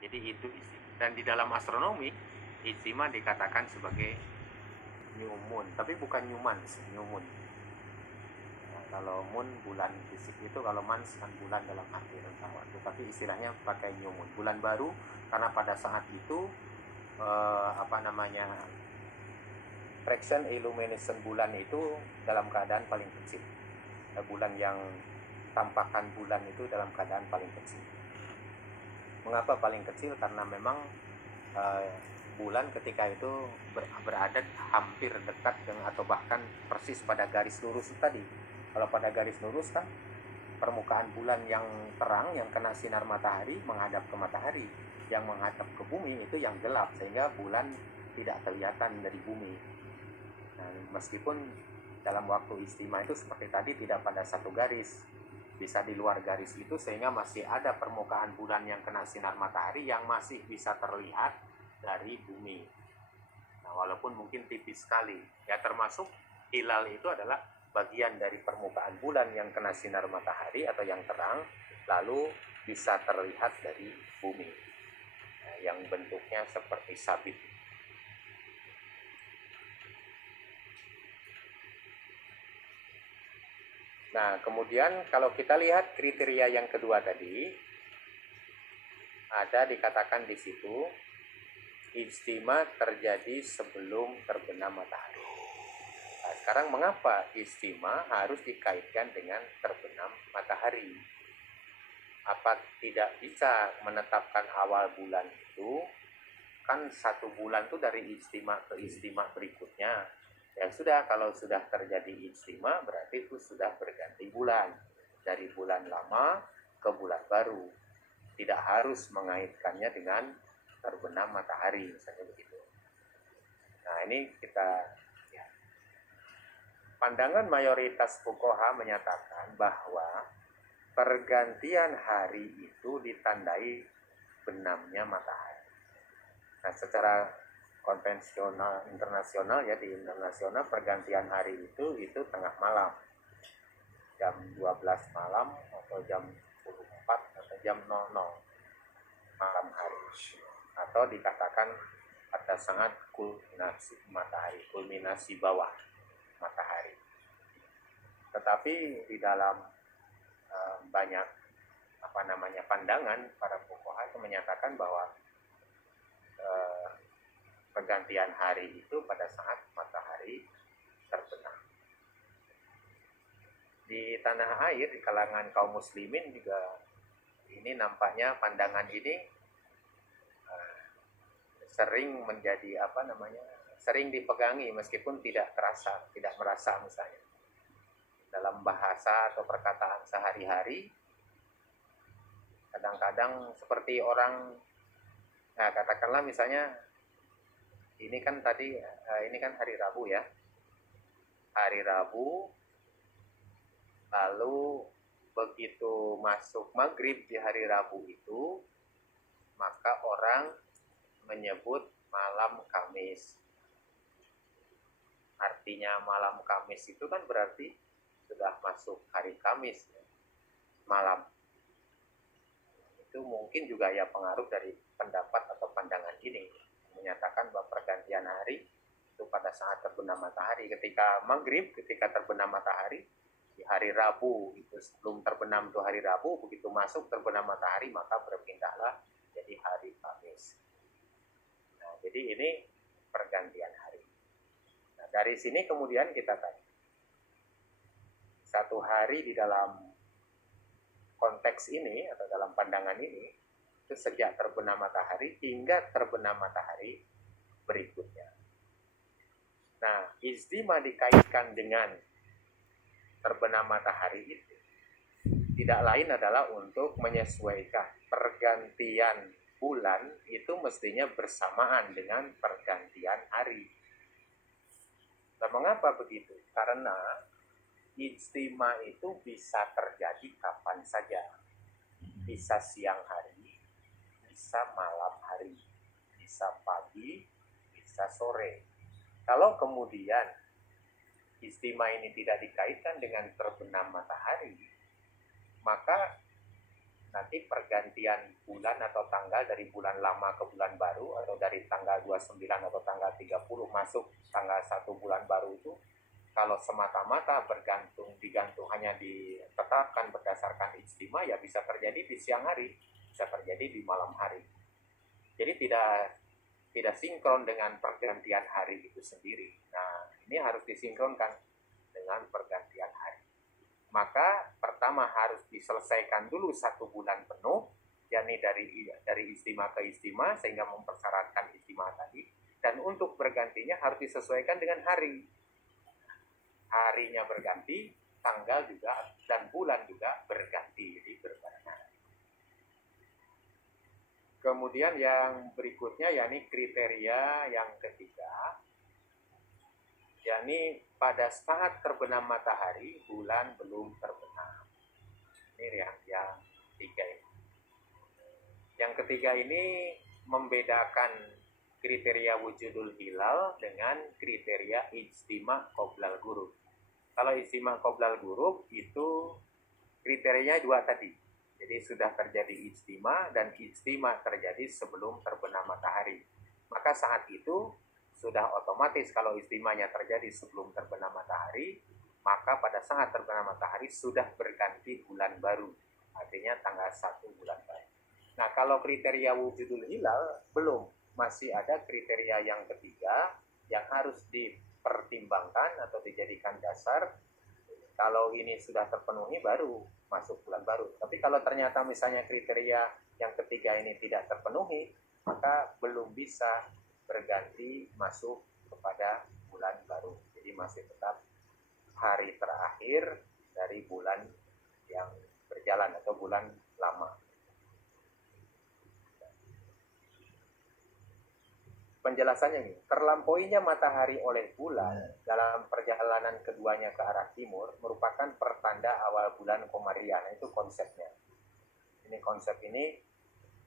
Jadi itu isi. Dan di dalam astronomi ijtima dikatakan sebagai new moon, tapi bukan new month, new moon. Nah, kalau moon bulan fisik itu, kalau month kan bulan dalam arti rentang waktu, tapi istilahnya pakai new moon, bulan baru, karena pada saat itu fraction illumination bulan itu dalam keadaan paling kecil. Bulan yang tampakan bulan itu dalam keadaan paling kecil. Mengapa paling kecil? Karena memang bulan ketika itu berada hampir dekat dengan, atau bahkan persis pada garis lurus tadi. Kalau pada garis lurus kan permukaan bulan yang terang, yang kena sinar matahari menghadap ke matahari, yang menghadap ke bumi itu yang gelap, sehingga bulan tidak kelihatan dari bumi. Nah, meskipun dalam waktu ijtima itu seperti tadi tidak pada satu garis, bisa di luar garis itu, sehingga masih ada permukaan bulan yang kena sinar matahari yang masih bisa terlihat dari bumi. Nah, walaupun mungkin tipis sekali, ya, termasuk hilal itu adalah bagian dari permukaan bulan yang kena sinar matahari atau yang terang, lalu bisa terlihat dari bumi, nah, yang bentuknya seperti sabit. Nah, kemudian kalau kita lihat kriteria yang kedua tadi, ada dikatakan di situ, ijtima terjadi sebelum terbenam matahari. Nah, sekarang mengapa ijtima harus dikaitkan dengan terbenam matahari? Apa tidak bisa menetapkan awal bulan itu? Kan satu bulan itu dari ijtima ke ijtima berikutnya. Ya sudah, kalau sudah terjadi ijtima berarti itu sudah berganti bulan, dari bulan lama ke bulan baru. Tidak harus mengaitkannya dengan terbenam matahari, misalnya begitu. Nah, ini kita ya. Pandangan mayoritas fuqaha menyatakan bahwa pergantian hari itu ditandai benamnya matahari. Nah, secara konvensional internasional, ya, di internasional pergantian hari itu tengah malam, jam 12 malam atau jam 4 atau jam 00 malam hari, atau dikatakan pada sangat kulminasi matahari, kulminasi bawah matahari. Tetapi di dalam banyak pandangan para fuqaha itu menyatakan bahwa pergantian hari itu pada saat matahari terbenam. Di tanah air, di kalangan kaum muslimin juga ini nampaknya pandangan ini sering menjadi sering dipegangi meskipun tidak terasa, tidak merasa. Misalnya dalam bahasa atau perkataan sehari-hari, kadang-kadang seperti orang, nah katakanlah misalnya ini kan tadi, ini kan hari Rabu, ya. Hari Rabu, lalu begitu masuk maghrib di hari Rabu itu, maka orang menyebut malam Kamis. Artinya malam Kamis itu kan berarti sudah masuk hari Kamis, ya, malam. Itu mungkin juga ya pengaruh dari pendapat atau pandangan ini, menyatakan bahwa pergantian hari itu pada saat terbenam matahari. Ketika maghrib, ketika terbenam matahari di hari Rabu itu, sebelum terbenam itu hari Rabu, begitu masuk terbenam matahari maka berpindahlah jadi hari Kamis. Nah, jadi ini pergantian hari. Nah, dari sini kemudian kita tanya, satu hari di dalam konteks ini atau dalam pandangan ini itu sejak terbenam matahari hingga terbenam matahari berikutnya. Nah, ijtima dikaitkan dengan terbenam matahari itu tidak lain adalah untuk menyesuaikan pergantian bulan itu mestinya bersamaan dengan pergantian hari. Nah, mengapa begitu? Karena ijtima itu bisa terjadi kapan saja. Bisa siang hari, bisa malam hari, bisa pagi, bisa sore. Kalau kemudian ijtima ini tidak dikaitkan dengan terbenam matahari, maka nanti pergantian bulan atau tanggal dari bulan lama ke bulan baru, atau dari tanggal 29 atau tanggal 30 masuk tanggal 1 bulan baru itu, kalau semata-mata digantung hanya ditetapkan berdasarkan ijtima, ya bisa terjadi di siang hari, bisa terjadi di malam hari. Jadi tidak sinkron dengan pergantian hari itu sendiri. Nah, ini harus disinkronkan dengan pergantian hari. Maka pertama harus diselesaikan dulu 1 bulan penuh, yakni dari ijtima ke ijtima, sehingga mempersyaratkan ijtima tadi. Dan untuk bergantinya harus disesuaikan dengan hari. Harinya berganti, tanggal juga, dan bulan juga berganti, jadi berbarengan. Kemudian yang berikutnya, yakni kriteria yang ketiga, yakni pada saat terbenam matahari, bulan belum terbenam. Ini yang ketiga ini. Yang ketiga ini membedakan kriteria wujudul hilal dengan kriteria ijtima qoblal ghurub. Kalau ijtima qoblal ghurub itu kriterianya 2 tadi. Jadi sudah terjadi ijtima dan ijtima terjadi sebelum terbenam matahari. Maka saat itu sudah otomatis kalau ijtimanya terjadi sebelum terbenam matahari, maka pada saat terbenam matahari sudah berganti bulan baru. Artinya tanggal 1 bulan baru. Nah, kalau kriteria wujudul hilal belum, masih ada kriteria yang ketiga yang harus dipertimbangkan atau dijadikan dasar. Kalau ini sudah terpenuhi baru masuk bulan baru. Tapi kalau ternyata misalnya kriteria yang ketiga ini tidak terpenuhi, maka belum bisa berganti masuk kepada bulan baru. Jadi masih tetap hari terakhir dari bulan yang berjalan atau bulan lama. Penjelasannya ini, terlampauinya matahari oleh bulan dalam perjalanan keduanya ke arah timur merupakan pertanda awal bulan Komariah. Nah, itu konsepnya. Ini konsep ini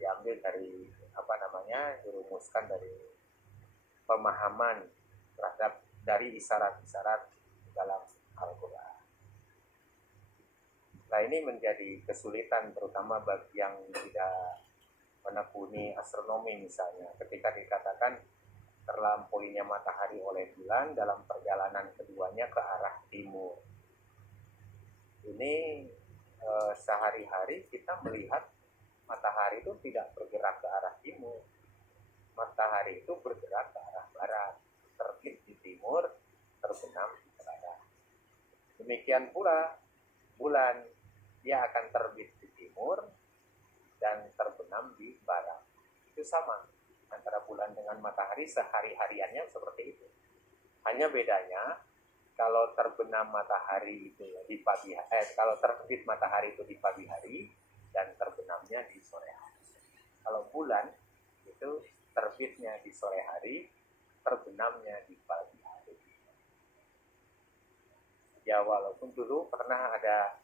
diambil dari dirumuskan dari pemahaman terhadap dari isyarat-isyarat dalam Al-Quran. Nah, ini menjadi kesulitan terutama bagi yang tidak menekuni astronomi misalnya, ketika dikatakan terlampauinya matahari oleh bulan dalam perjalanan keduanya ke arah timur. Ini sehari-hari kita melihat matahari itu tidak bergerak ke arah timur. Matahari itu bergerak ke arah barat, terbit di timur, terbenam di barat. Demikian pula bulan, dia akan terbit di timur dan terbenam di barat. Itu sama antara bulan dengan matahari, sehari-hariannya seperti itu. Hanya bedanya kalau terbenam matahari itu di pagi kalau terbit matahari itu di pagi hari dan terbenamnya di sore hari. Kalau bulan itu terbitnya di sore hari, terbenamnya di pagi hari. Ya, walaupun dulu pernah ada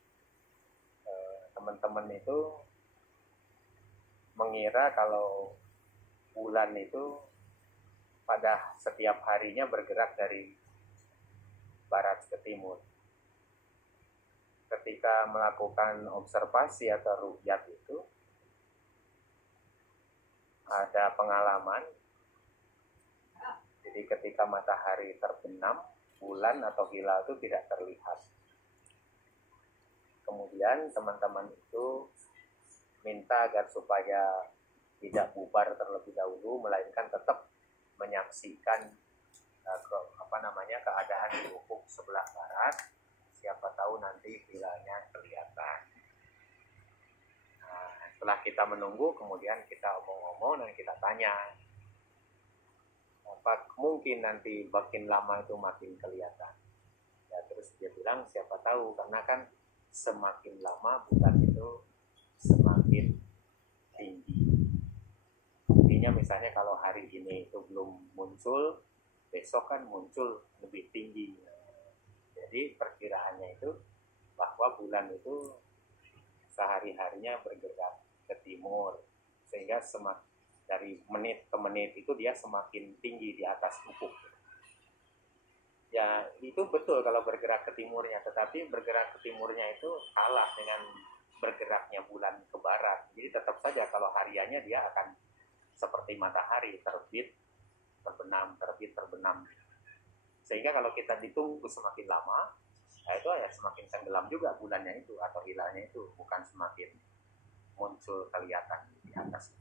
teman-teman itu mengira kalau bulan itu pada setiap harinya bergerak dari barat ke timur. Ketika melakukan observasi atau ru'yat itu, ada pengalaman. Jadi ketika matahari terbenam, bulan atau hilal itu tidak terlihat. Kemudian teman-teman itu minta agar supaya tidak bubar terlebih dahulu, melainkan tetap menyaksikan keadaan di ufuk sebelah barat. Siapa tahu nanti hilalnya kelihatan. Nah, setelah kita menunggu, kemudian kita omong-omong dan kita tanya, apa mungkin nanti makin lama itu makin kelihatan. Ya, terus dia bilang siapa tahu, karena kan semakin lama bulan itu semakin tinggi. Intinya misalnya kalau hari ini itu belum muncul, besok kan muncul lebih tinggi. Jadi perkiraannya itu bahwa bulan itu sehari-harinya bergerak ke timur, sehingga dari menit ke menit itu dia semakin tinggi di atas ufuk. Ya, itu betul kalau bergerak ke timurnya, tetapi bergerak ke timurnya itu kalah dengan bergeraknya bulan ke barat. Jadi tetap saja kalau hariannya dia akan seperti matahari, terbit, terbenam, terbit, terbenam. Sehingga kalau kita ditunggu semakin lama, nah itu ya semakin tenggelam juga bulannya itu atau hilalnya itu, bukan semakin muncul kelihatan di atas.